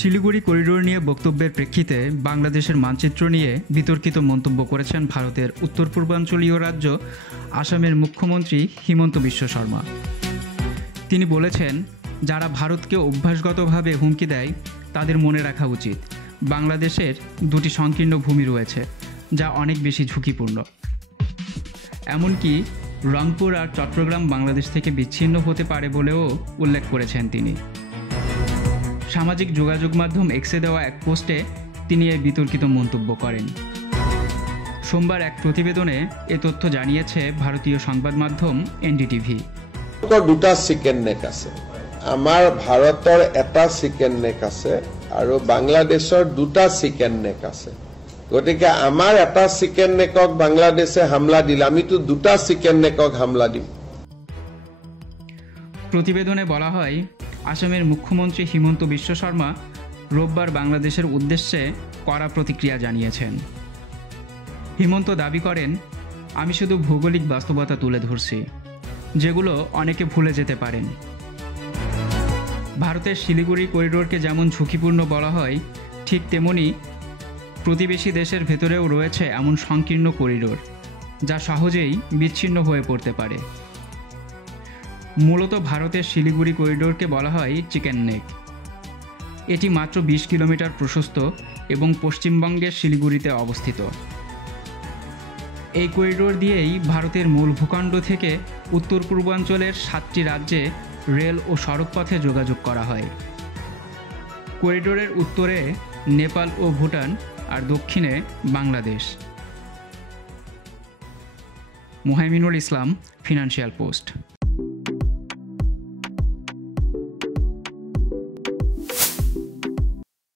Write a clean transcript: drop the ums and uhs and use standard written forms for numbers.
Siliguri corridor নিয়ে বক্তব্যের প্রেক্ষিতে বাংলাদেশের মানচিত্র নিয়ে বিতর্কিত মন্তব্য করেছেন ভারতের উত্তর পূর্বাঞ্চলীয় রাজ্য আসামের মুখ্যমন্ত্রী হিমন্ত বিশ্ব শর্মা। তিনি বলেছেন, যারা ভারতকে অভ্যাসগতভাবে হুমকি দেয় তাদের মনে রাখা উচিত বাংলাদেশের দুটি সংকীর্ণ ভূমি রয়েছে, যা অনেক বেশি ঝুঁকিপূর্ণ। এমনকি রংপুর আর চট্টগ্রাম বাংলাদেশ থেকে বিচ্ছিন্ন হতে পারে বলেও উল্লেখ করেছেন তিনি। সামাজিক যোগাযোগ মাধ্যম এক্সে দেওয়া এক পোস্টে তিনি এই বিতর্কিত মন্তব্য করেন। সোমবার এক প্রতিবেদনে এ তথ্য জানিয়েছে ভারতীয় সংবাদ মাধ্যম এনডিটিভি। দুটা চিকেন নেক আছে, আমাৰ ভাৰতৰ এটা চিকেন নেক আছে আৰু বাংলাদেশৰ দুটা চিকেন নেক আছে। গতিকে আমাৰ এটা চিকেন নেকক বাংলাদেশে হামলা দিলে আমিতো দুটা চিকেন নেকক হামলা দিম। প্রতিবেদনে বলা হয়, আসামের মুখ্যমন্ত্রী হিমন্ত বিশ্ব শর্মা রোববার বাংলাদেশের উদ্দেশ্যে কড়া প্রতিক্রিয়া জানিয়েছেন। হিমন্ত দাবি করেন, আমি শুধু ভৌগোলিক বাস্তবতা তুলে ধরছি, যেগুলো অনেকে ভুলে যেতে পারেন। ভারতের শিলিগুড়ি করিডোরকে যেমন ঝুঁকিপূর্ণ বলা হয়, ঠিক তেমনি প্রতিবেশী দেশের ভেতরেও রয়েছে এমন সংকীর্ণ করিডোর, যা সহজেই বিচ্ছিন্ন হয়ে পড়তে পারে। মূলত ভারতের শিলিগুড়ি করিডোরকে বলা হয় চিকেন নেক। এটি মাত্র 20 কিলোমিটার প্রশস্ত এবং পশ্চিমবঙ্গের শিলিগুড়িতে অবস্থিত। এই করিডোর দিয়েই ভারতের মূল ভূখণ্ড থেকে উত্তর পূর্বাঞ্চলের 7টি রাজ্যে রেল ও সড়কপথে যোগাযোগ করা হয়। করিডোরের উত্তরে নেপাল ও ভুটান আর দক্ষিণে বাংলাদেশ। মুহাইমিনুল ইসলাম, ফিনান্সিয়াল পোস্ট।